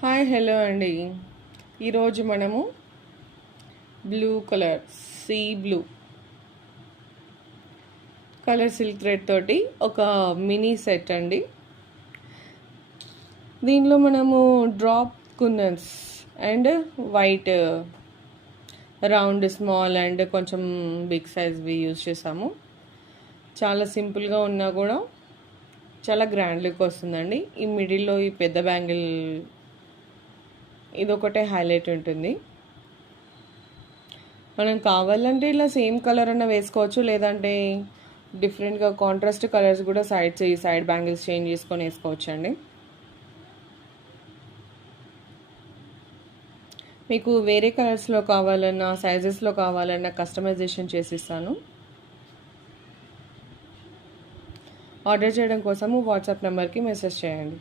Hi hello అండి. ఈరోజు మనము blue colour sea blue colour silk thread తోటి ఒక మినీ సెట్ అండి. దీనిలో మనము డ్రాప్ కున్నన్స్ and white round small and కొంచెం బిగ్ సైజ్వి యూజ్ చేసాము. చాలా సింపుల్గా ఉన్నా కూడా చాలా గ్రాండ్ లుక్ వస్తుందండి. ఈ మిడిల్లో ఈ పెద్ద బ్యాంగిల్ ఇదొకటే హైలైట్ ఉంటుంది. మనం కావాలంటే ఇలా సేమ్ కలర్ అన్న వేసుకోవచ్చు, లేదంటే డిఫరెంట్గా కాంట్రాస్ట్ కలర్స్ కూడా సైడ్ బ్యాంగిల్స్ చేంజ్ చేసుకొని వేసుకోవచ్చు అండి. మీకు వేరే కలర్స్లో కావాలన్నా సైజెస్లో కావాలన్నా కస్టమైజేషన్ చేసిస్తాను. ఆర్డర్ చేయడం కోసము వాట్సాప్ నెంబర్కి మెసేజ్ చేయండి.